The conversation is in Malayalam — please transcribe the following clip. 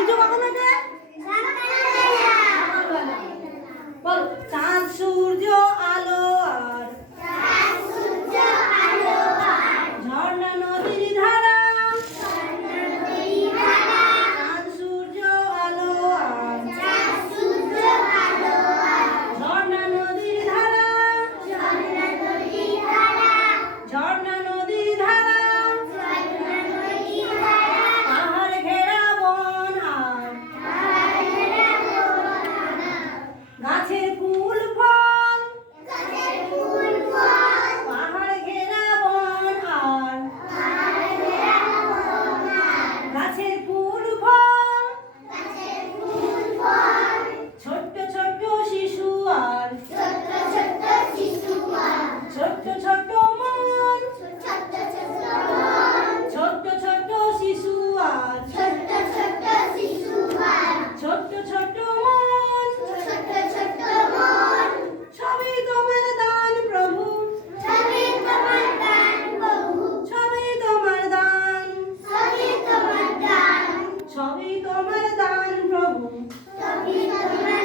Çocuğum bana ne? তোমার দান প্রভু তুমি তোমার